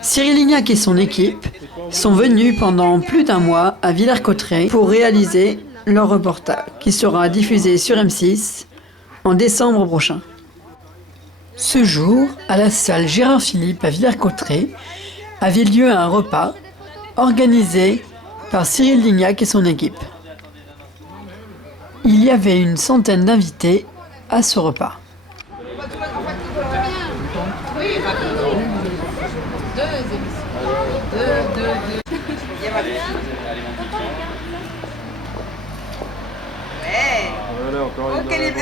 Cyril Lignac et son équipe sont venus pendant plus d'un mois à Villers-Cotterêts pour réaliser leur reportage qui sera diffusé sur M6 en décembre prochain. Ce jour, à la salle Gérard Philippe à Villers-Cotterêts, avait lieu un repas organisé par Cyril Lignac et son équipe. Il y avait une centaine d'invités à ce repas.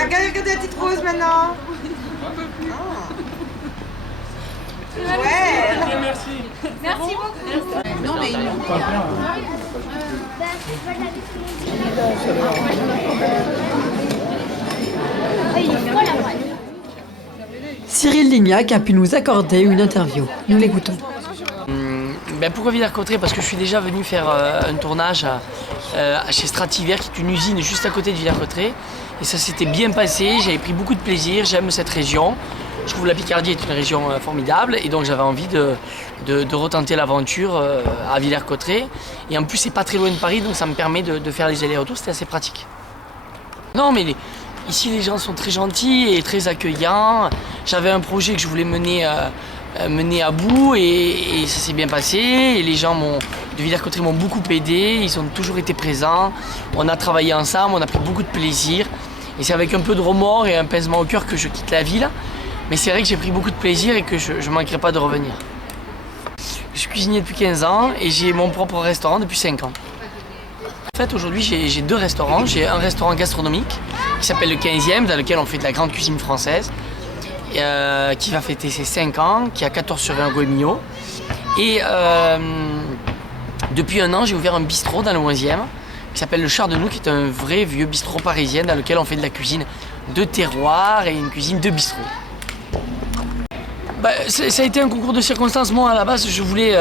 Regardez la petite rose maintenant. Ouais. Merci beaucoup. Non mais ils n'ont pas. Cyril Lignac a pu nous accorder une interview. Nous l'écoutons. Pourquoi Villers-Cotterêts? Parce que je suis déjà venu faire un tournage chez Strativer, qui est une usine juste à côté de Villers-Cotterêts. Et ça s'était bien passé, j'avais pris beaucoup de plaisir, j'aime cette région. Je trouve la Picardie est une région formidable et donc j'avais envie de retenter l'aventure à Villers-Cotterêts. Et en plus c'est pas très loin de Paris, donc ça me permet de faire les allers-retours, c'était assez pratique. Non mais ici les gens sont très gentils et très accueillants. J'avais un projet que je voulais mener à bout et ça s'est bien passé. Et les gens de Villers-Cotterêts m'ont beaucoup aidé, ils ont toujours été présents. On a travaillé ensemble, on a pris beaucoup de plaisir. Et c'est avec un peu de remords et un pincement au cœur que je quitte la ville. Mais c'est vrai que j'ai pris beaucoup de plaisir et que je ne manquerai pas de revenir. Je suis cuisinier depuis 15 ans et j'ai mon propre restaurant depuis 5 ans. En fait, aujourd'hui, j'ai 2 restaurants. J'ai un restaurant gastronomique qui s'appelle le 15e, dans lequel on fait de la grande cuisine française. Qui va fêter ses 5 ans, qui a 14 sur 20 Goemio. Et depuis un an, j'ai ouvert un bistrot dans le 11e qui s'appelle le Chardenoux, qui est un vrai vieux bistrot parisien dans lequel on fait de la cuisine de terroir et une cuisine de bistrot. Ça a été un concours de circonstances. Moi, à la base, je voulais...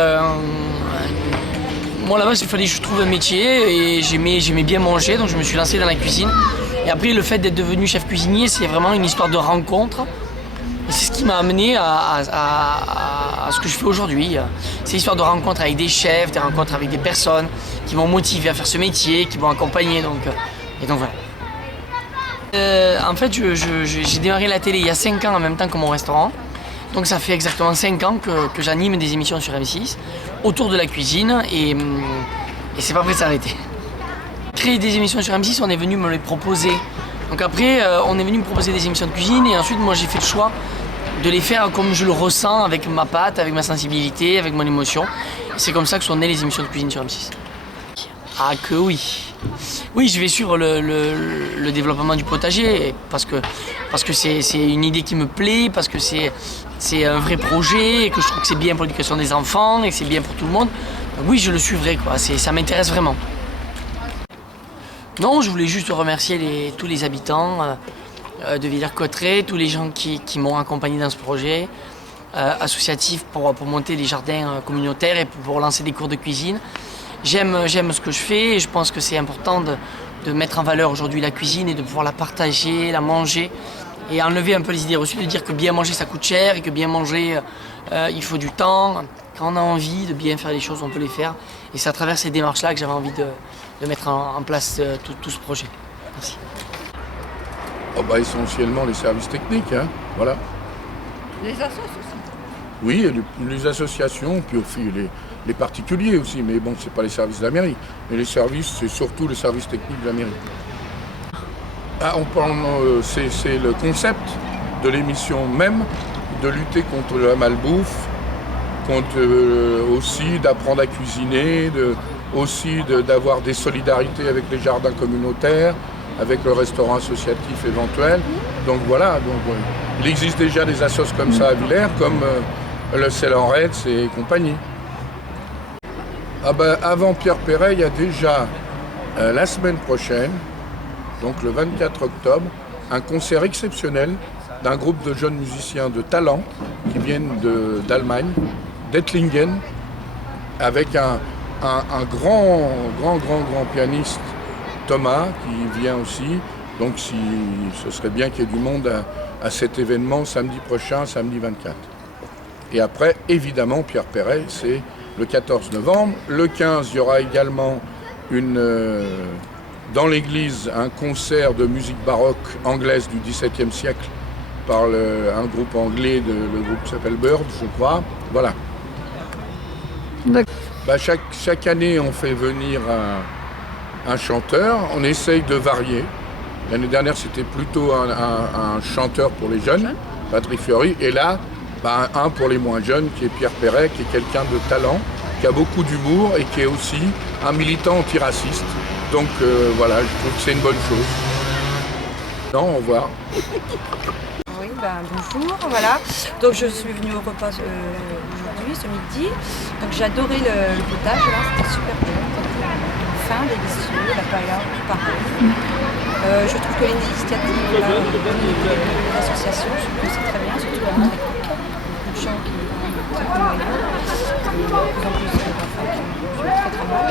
Moi, à la base, il fallait que je trouve un métier et j'aimais bien manger, donc je me suis lancé dans la cuisine. Et après, le fait d'être devenu chef cuisinier, c'est vraiment une histoire de rencontre. Et c'est ce qui m'a amené à ce que je fais aujourd'hui. C'est l'histoire de rencontres avec des chefs, des rencontres avec des personnes qui m'ont motivé à faire ce métier, qui m'ont accompagné. Et donc voilà. En fait, j'ai démarré la télé il y a 5 ans en même temps que mon restaurant. Donc ça fait exactement 5 ans que j'anime des émissions sur M6 autour de la cuisine et c'est pas prêt de s'arrêter. Créer des émissions sur M6, on est venu me les proposer. Donc après, on est venu me proposer des émissions de cuisine et ensuite moi j'ai fait le choix de les faire comme je le ressens, avec ma patte, avec ma sensibilité, avec mon émotion. C'est comme ça que sont nées les émissions de cuisine sur M6. Ah que oui. Oui, je vais suivre le développement du potager parce que c'est une idée qui me plaît, parce que c'est un vrai projet et que je trouve que c'est bien pour l'éducation des enfants et que c'est bien pour tout le monde. Donc oui, je le suivrai, quoi. Ça m'intéresse vraiment. Non, je voulais juste remercier tous les habitants de Villers-Cotterêts, tous les gens qui m'ont accompagné dans ce projet associatif pour monter des jardins communautaires et pour lancer des cours de cuisine. J'aime ce que je fais et je pense que c'est important de mettre en valeur aujourd'hui la cuisine et de pouvoir la partager, la manger et enlever un peu les idées reçues de dire que bien manger ça coûte cher et que bien manger il faut du temps. Quand on a envie de bien faire les choses, on peut les faire. Et c'est à travers ces démarches-là que j'avais envie de mettre en place tout ce projet. Merci. Essentiellement les services techniques, hein, voilà. Les associations aussi. Oui, et les associations, puis les particuliers aussi, mais bon, c'est pas les services de la mairie. Mais les services, c'est surtout les services techniques de la mairie. C'est le concept de l'émission même, de lutter contre la malbouffe, aussi d'apprendre à cuisiner, d'avoir des solidarités avec les jardins communautaires, avec le restaurant associatif éventuel. Donc voilà, il existe déjà des assos comme ça à Villers, comme le Ceylan Reds et compagnie. Avant Pierre Perret, il y a déjà la semaine prochaine, donc le 24 octobre, un concert exceptionnel d'un groupe de jeunes musiciens de talent qui viennent d'Allemagne, d'Ettlingen, avec un grand pianiste, Thomas, qui vient aussi. Donc ce serait bien qu'il y ait du monde à cet événement samedi prochain, samedi 24. Et après, évidemment, Pierre Perret, c'est le 14 novembre. Le 15, il y aura également dans l'église un concert de musique baroque anglaise du XVIIe siècle par un groupe anglais, le groupe s'appelle Bird, je crois. Voilà. Chaque année, on fait venir un chanteur. On essaye de varier. L'année dernière, c'était plutôt un chanteur pour les jeunes, Patrick Fiori. Et là, un pour les moins jeunes, qui est Pierre Perret, qui est quelqu'un de talent, qui a beaucoup d'humour et qui est aussi un militant antiraciste. Donc voilà, je trouve que c'est une bonne chose. Non, au revoir. Oui, bonjour, voilà. Donc je suis venue au repas aujourd'hui, ce midi. Donc j'ai adoré le potage, là, c'était super bon. Fin, délicieux, la paella, pareil. Je trouve que les initiatives là, des associations, je trouve que c'est très bien, surtout à notre époque. Beaucoup de gens qui ont très peu de moyens. Et de plus en plus d'enfants qui jouent très très mal.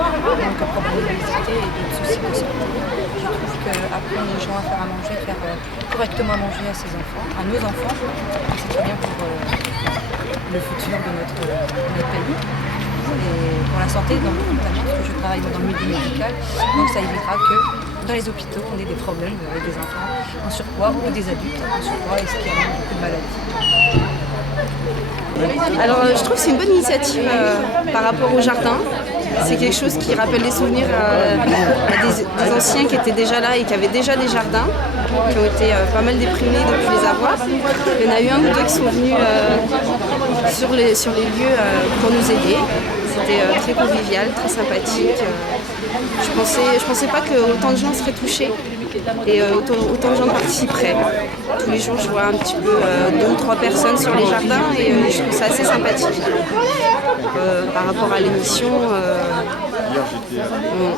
Donc à propos de l'obésité et des soucis de santé, je trouve qu'apprendre les gens à faire à manger, faire correctement à manger à ses enfants, à nos enfants, c'est très bien pour le futur de notre pays. Et pour la santé, notamment parce que je travaille dans le milieu médical, donc ça évitera que dans les hôpitaux on ait des problèmes avec des enfants en surpoids ou des adultes en surpoids et ce qui amène beaucoup de maladies. Alors je trouve que c'est une bonne initiative par rapport au jardin. C'est quelque chose qui rappelle des souvenirs à des anciens qui étaient déjà là et qui avaient déjà des jardins, qui ont été pas mal déprimés depuis les avoir. Il y en a eu un ou deux qui sont venus sur les lieux pour nous aider. C'était très convivial, très sympathique. Je pensais pas que autant de gens seraient touchés et autant de gens participeraient. Tous les jours, je vois un petit peu 2 ou 3 personnes sur les jardins et je trouve ça assez sympathique. Par rapport à l'émission,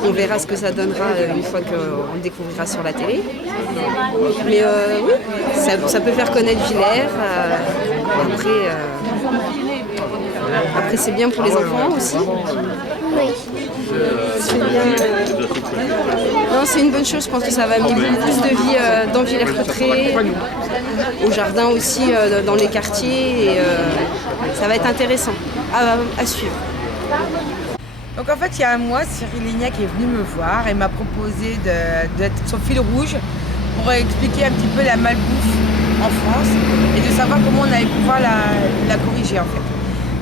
on verra ce que ça donnera une fois qu'on le découvrira sur la télé. Mais oui, ça peut faire connaître Villers. Après, c'est bien pour les enfants aussi. C'est bien. Non, c'est une bonne chose. Je pense que ça va amener beaucoup plus de vie dans Villers-Cotterêts, au jardin aussi, dans les quartiers. Et ça va être intéressant à suivre. Donc en fait, il y a un mois, Cyril Lignac est venu me voir et m'a proposé d'être son fil rouge pour expliquer un petit peu la malbouffe en France et de savoir comment on allait pouvoir la corriger en fait.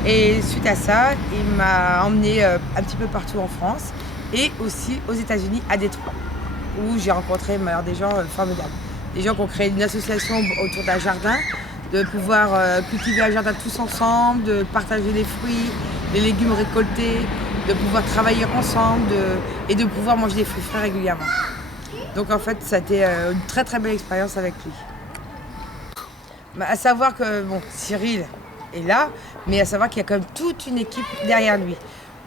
Et suite à ça, il m'a emmené un petit peu partout en France et aussi aux États-Unis, à Détroit, où j'ai rencontré des gens formidables. Des gens qui ont créé une association autour d'un jardin, de pouvoir cultiver un jardin tous ensemble, de partager les fruits, les légumes récoltés, de pouvoir travailler ensemble et de pouvoir manger des fruits frais régulièrement. Donc en fait, ça a été une très très belle expérience avec lui. À savoir que Cyril est là, mais à savoir qu'il y a quand même toute une équipe derrière lui.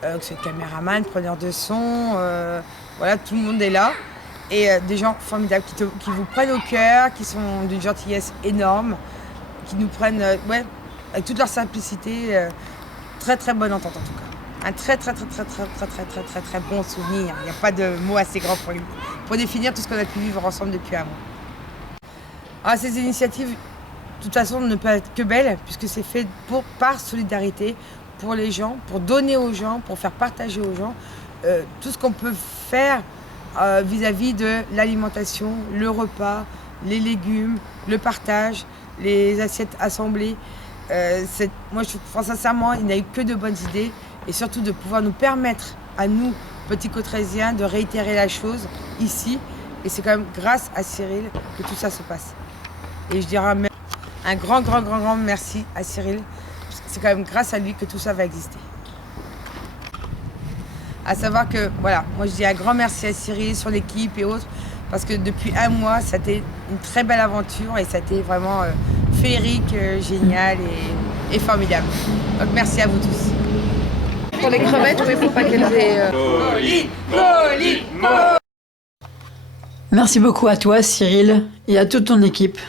Que c'est le caméraman, preneur de son, voilà, tout le monde est là. Et des gens formidables qui vous prennent au cœur, qui sont d'une gentillesse énorme, qui nous prennent avec toute leur simplicité. Très très bonne entente en tout cas. Un très bon souvenir. Il n'y a pas de mots assez grands pour définir tout ce qu'on a pu vivre ensemble depuis un mois. Ces initiatives, de toute façon, ne peuvent être que belles, puisque c'est fait par solidarité, pour les gens, pour donner aux gens, pour faire partager aux gens tout ce qu'on peut faire vis-à-vis de l'alimentation, le repas, les légumes, le partage, les assiettes assemblées. Moi, je trouve sincèrement, il n'y a eu que de bonnes idées et surtout de pouvoir nous permettre, à nous, petits Cotterésiens, de réitérer la chose ici. Et c'est quand même grâce à Cyril que tout ça se passe. Et je dirais un grand merci à Cyril. C'est quand même grâce à lui que tout ça va exister. À savoir que, voilà, moi je dis un grand merci à Cyril, son équipe et autres, parce que depuis un mois, ça a été une très belle aventure et ça a été vraiment féerique, génial et formidable. Donc merci à vous tous. Pour les crevettes, il ne faut pas qu'elles aient... Merci beaucoup à toi, Cyril, et à toute ton équipe